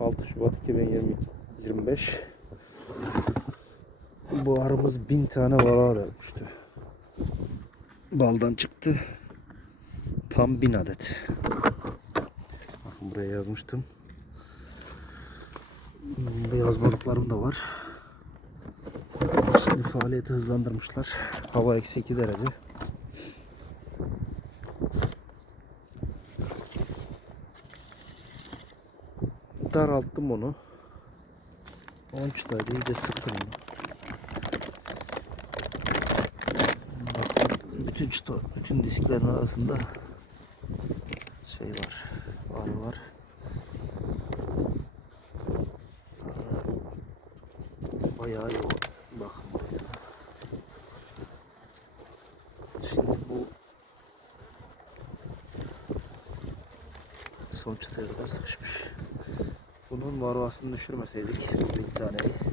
6 Şubat 2025 Bu arımız 1000 tane vara vermişti. Baldan çıktı. Tam 1000 adet. Bakın buraya yazmıştım. Beyaz balıklarım da var. Şimdi faaliyeti hızlandırmışlar. Hava eksi 2 derece. Daralttım onu. 10 çıtaydı iyice sıktım onu. Bütün çıta, bütün disklerin arasında şey var. Arı var. Bayağı oldu. Bakın. Şimdi bu son çıtaya kadar sıkışmış. Bunun varvasını düşürmeseydik bu bir taneyi.